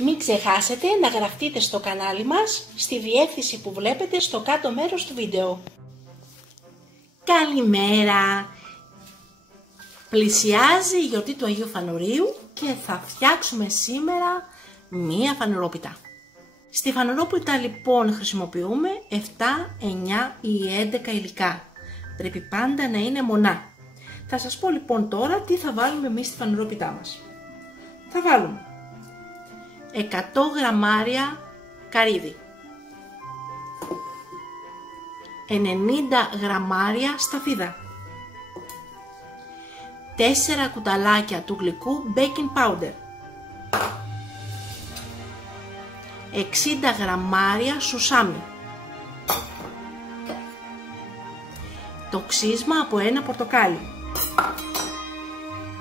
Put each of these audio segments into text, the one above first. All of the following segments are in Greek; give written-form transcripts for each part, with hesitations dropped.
Μην ξεχάσετε να γραφτείτε στο κανάλι μας στη διεύθυνση που βλέπετε στο κάτω μέρος του βίντεο. Καλημέρα! Πλησιάζει η γιορτή του Αγίου Φανουρίου και θα φτιάξουμε σήμερα μία φανουρόπιτα. Στη φανουρόπιτα λοιπόν χρησιμοποιούμε 7, 9 ή 11 υλικά. Πρέπει πάντα να είναι μονά. Θα σας πω λοιπόν τώρα τι θα βάλουμε εμείς στη φανουρόπιτά μας. Θα βάλουμε 100 γραμμάρια καρύδι, 90 γραμμάρια σταφίδα, 4 κουταλάκια του γλυκού baking powder, 60 γραμμάρια σουσάμι, το ξύσμα από ένα πορτοκάλι,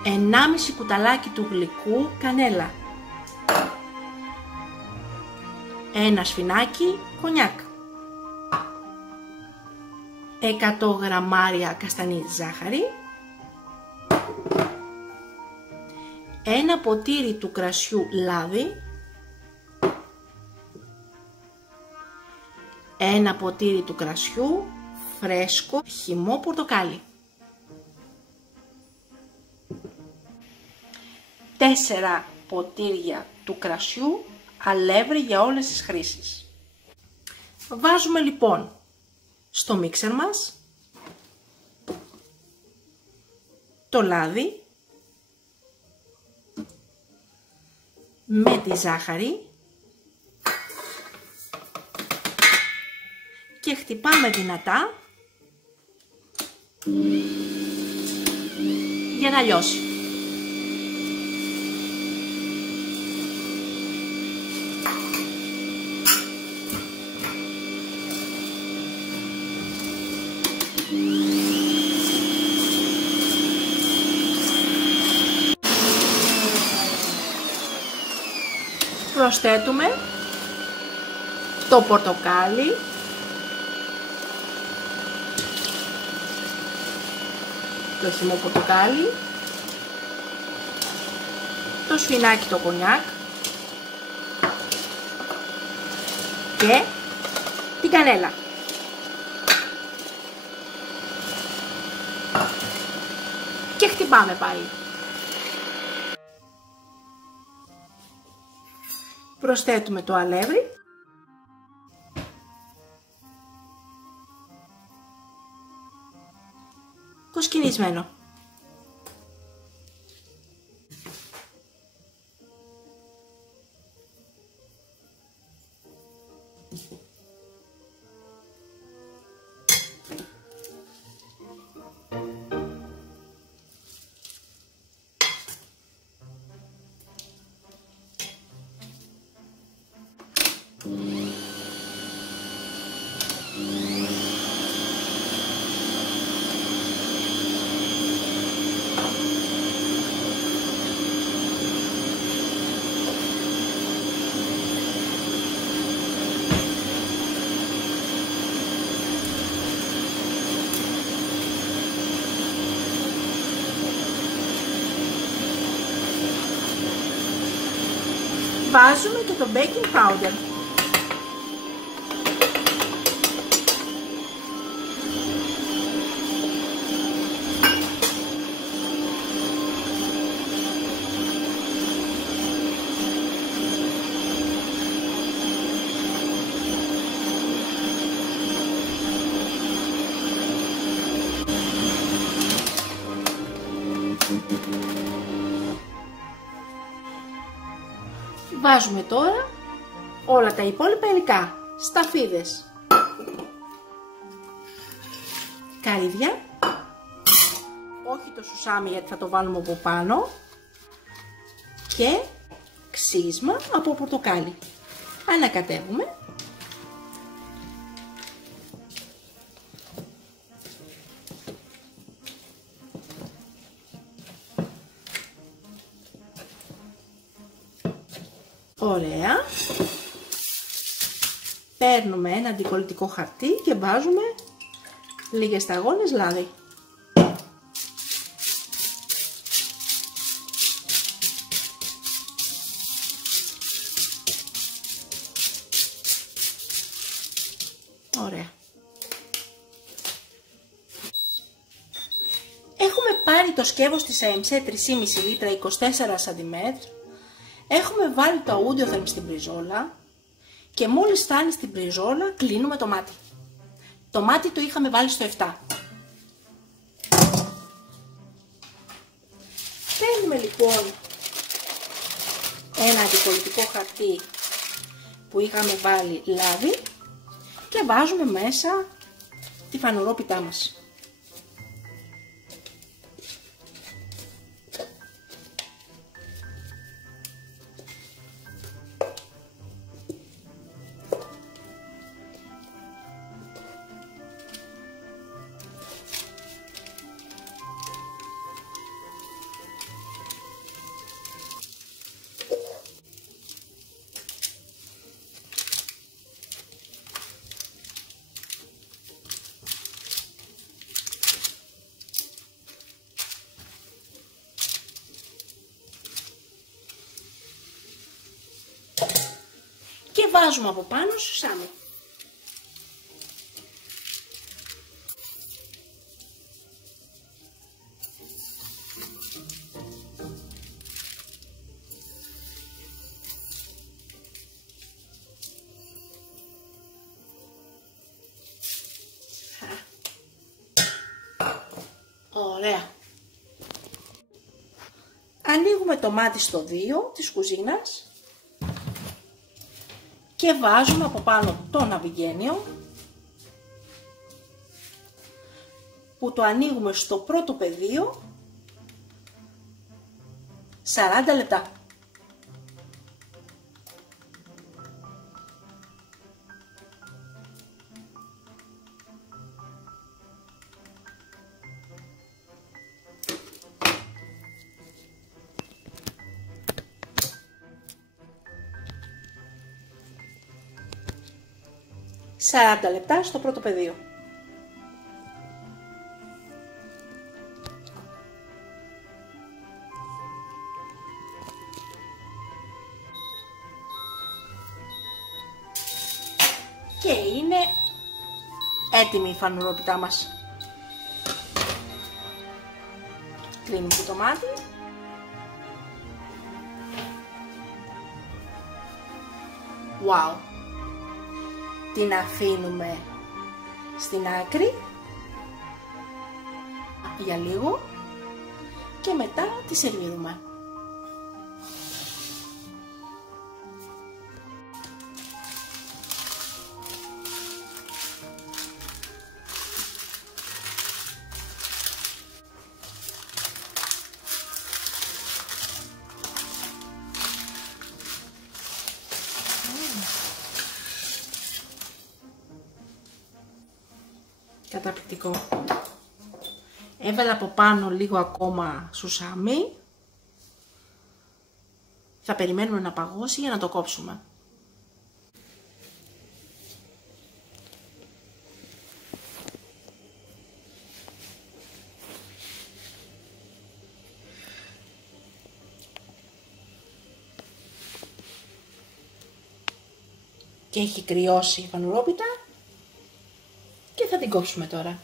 1,5 κουταλάκι του γλυκού κανέλα, ένα σφινάκι κονιάκ, 100 γραμμάρια καστανή ζάχαρη, ένα ποτήρι του κρασιού λάδι, ένα ποτήρι του κρασιού φρέσκο χυμό πορτοκάλι, 4 ποτήρια του κρασιού αλεύρι για όλες τις χρήσεις. Βάζουμε λοιπόν στο μίξερ μας το λάδι με τη ζάχαρη και χτυπάμε δυνατά για να λιώσει. Προσθέτουμε το πορτοκάλι, το χυμό πορτοκάλι, το σφινάκι το κονιάκ και την κανέλα. Και χτυπάμε πάλι. Προσθέτουμε το αλεύρι κοσκινισμένο. Βάζουμε και το baking powder. Βάζουμε τώρα όλα τα υπόλοιπα υλικά, σταφίδες, καρύδια, όχι το σουσάμι γιατί θα το βάλουμε από πάνω, και ξύσμα από πορτοκάλι. Ανακατεύουμε. Ωραία. Παίρνουμε ένα αντικολλητικό χαρτί και βάζουμε λίγες σταγόνες λάδι. Ωραία. Έχουμε πάρει το σκεύος της AMC 3,5 λίτρα 24 cm. Έχουμε βάλει το Audiotherm στην πριζόλα και μόλις φτάνει στην πριζόλα κλείνουμε το μάτι. Το μάτι το είχαμε βάλει στο 7. Παίρνουμε λοιπόν ένα αντικολλητικό χαρτί που είχαμε βάλει λάδι και βάζουμε μέσα τη φανουρόπιτά μας. Και βάζουμε από πάνω σουσάμι. Ωραία. Ανοίγουμε το μάτι στο 2 της κουζίνας και βάζουμε από πάνω το ναυγένιο που το ανοίγουμε στο πρώτο πεδίο 40 λεπτά. «40 λεπτά στο πρώτο πεδίο». Και είναι έτοιμη η φανουρόπιτά μας. Κλείνουμε το μάτι. Wow! Την αφήνουμε στην άκρη για λίγο και μετά τη σερβίρουμε. Καταπληκτικό. Έβαλα από πάνω λίγο ακόμα σουσάμι. Θα περιμένουμε να παγώσει για να το κόψουμε. Και έχει κρυώσει η φανουρόπιτα. Και θα την κόψουμε τώρα.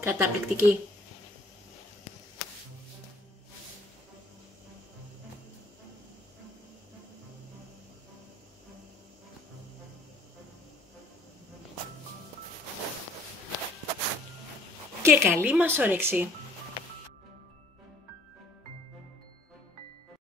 Καταπληκτική. και καλή μας όρεξη!